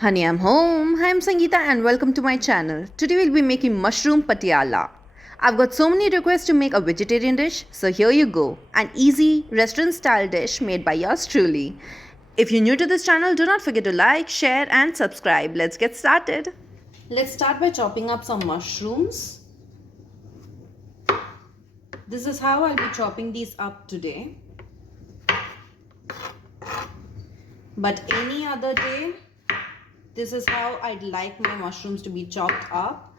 Honey, I'm home. Hi, I'm Sangeeta and welcome to my channel. Today we'll be making mushroom patiala. I've got so many requests to make a vegetarian dish, so here you go. An easy restaurant style dish made by yours truly. If you're new to this channel, do not forget to like, share and subscribe. Let's get started. Let's start by chopping up some mushrooms. This is how I'll be chopping these up today. But any other day, this is how I'd like my mushrooms to be chopped up.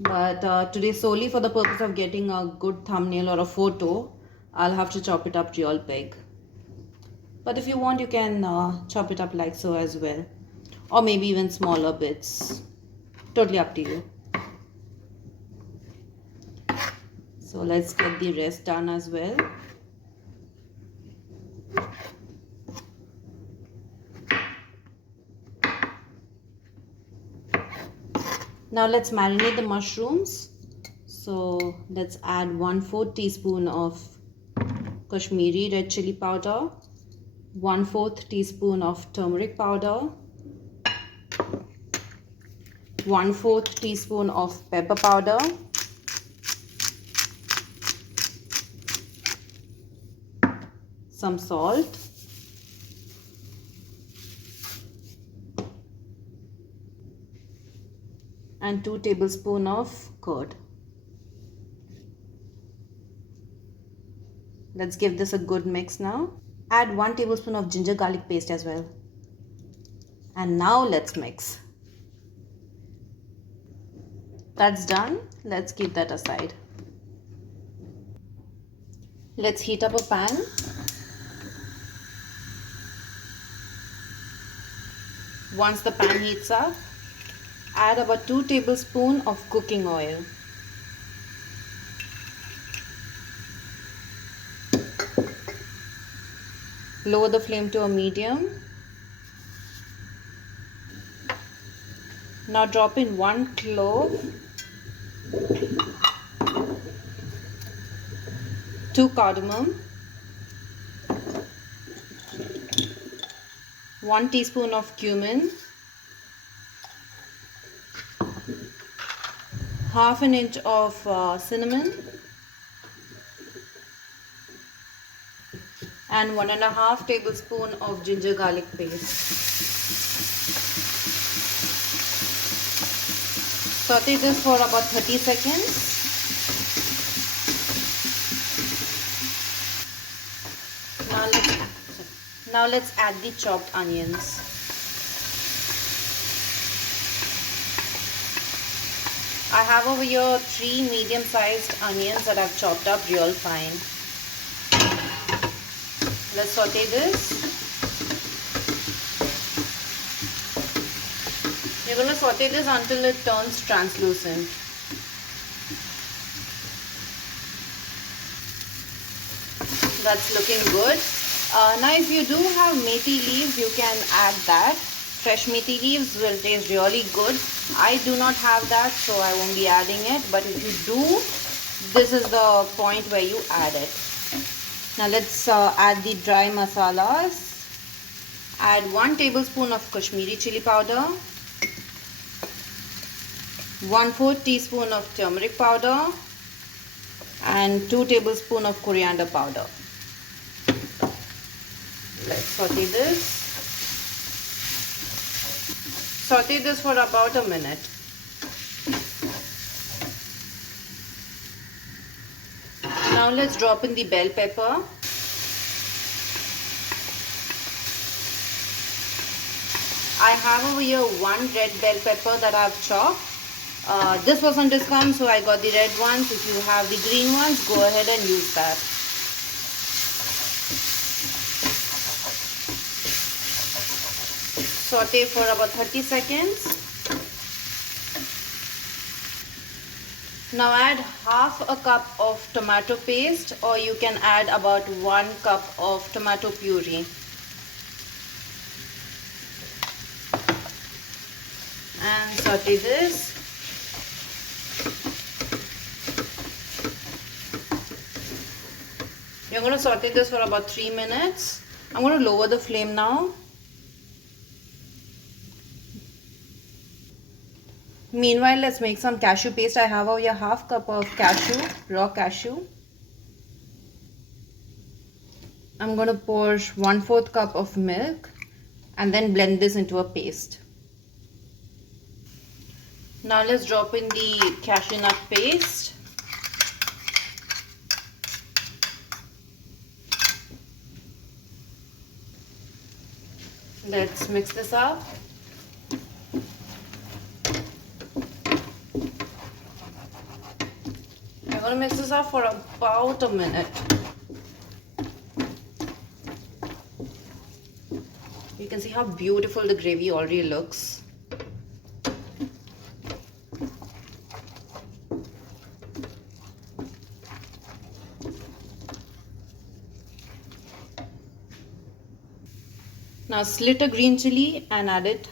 But today, solely for the purpose of getting a good thumbnail or a photo, I'll have to chop it up real big. But if you want, you can chop it up like so as well. Or maybe even smaller bits. Totally up to you. So let's get the rest done as well. Now let's marinate the mushrooms. So let's add 1/4 teaspoon of Kashmiri red chili powder, 1/4 teaspoon of turmeric powder, 1/4 teaspoon of pepper powder, some salt, and 2 tablespoons of curd. Let's give this a good mix now. Add 1 tablespoon of ginger garlic paste as well. And now let's mix. That's done. Let's keep that aside. Let's heat up a pan. Once the pan heats up, add about 2 tablespoons of cooking oil. Lower the flame to a medium. Now drop in 1 clove, 2 cardamom, 1 teaspoon of cumin, half an inch of cinnamon, and 1.5 tablespoons of ginger garlic paste. Saute this for about 30 seconds. Now let's add the chopped onions. I have over here 3 medium-sized onions that I've chopped up real fine. Let's saute this. You're going to saute this until it turns translucent. That's looking good. Now if you do have methi leaves, you can add that. Fresh methi leaves will taste really good. I do not have that, so I won't be adding it. But if you do, this is the point where you add it. Now let's add the dry masalas. Add 1 tablespoon of Kashmiri Chilli powder, 1/4 teaspoon of turmeric powder, and 2 tablespoons of coriander powder. Let's saute this. Saute this for about a minute. Now let's drop in the bell pepper. I have over here 1 red bell pepper that I've chopped. This was on discount, so I got the red ones. If you have the green ones, go ahead and use that. Saute for about 30 seconds. Now add half a cup of tomato paste, or you can add about 1 cup of tomato puree. And saute this. You're going to saute this for about 3 minutes. I'm going to lower the flame now. Meanwhile, let's make some cashew paste. I have over here half cup of cashew, raw cashew. I'm going to pour 1/4 cup of milk and then blend this into a paste. Now let's drop in the cashew nut paste. Let's mix this up. I'm going to mix this up for about a minute. You can see how beautiful the gravy already looks. Now slit a green chili and add it.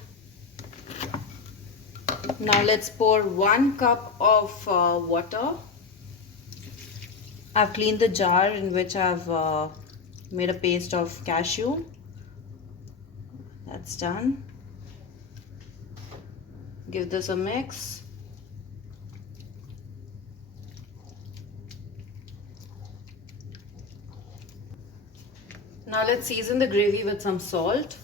Now let's pour 1 cup of water. I've cleaned the jar in which I've made a paste of cashew. That's done. Give this a mix. Now let's season the gravy with some salt.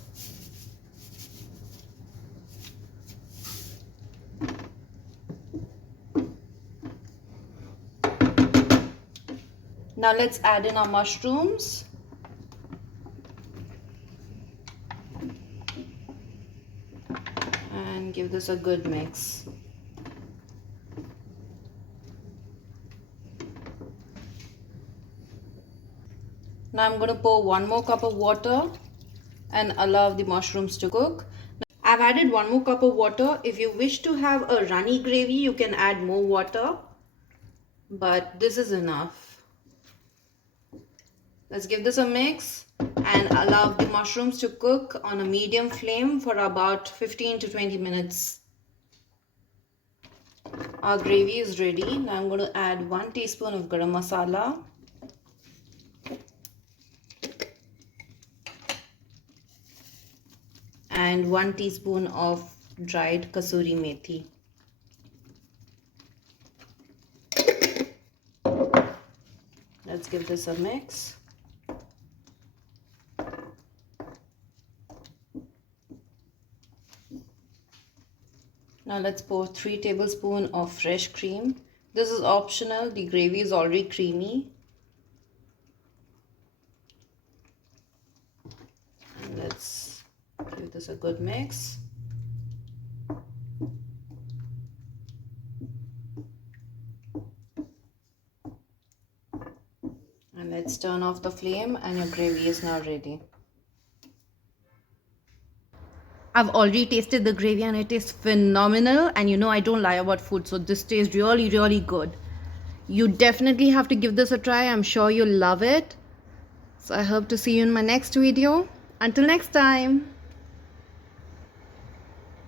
Now let's add in our mushrooms. And give this a good mix. Now I'm going to pour 1 more cup of water and allow the mushrooms to cook. I've added 1 more cup of water. If you wish to have a runny gravy, you can add more water, but this is enough. Let's give this a mix and allow the mushrooms to cook on a medium flame for about 15 to 20 minutes. Our gravy is ready. Now I'm going to add 1 teaspoon of Garam masala. And 1 teaspoon of dried kasuri methi. Let's give this a mix. Now let's pour 3 tablespoons of fresh cream. This is optional. The gravy is already creamy. And let's give this a good mix. And let's turn off the flame and your gravy is now ready. I've already tasted the gravy and it tastes phenomenal, and you know I don't lie about food, so this tastes really, really good. You definitely have to give this a try. I'm sure you'll love it. So I hope to see you in my next video. Until next time.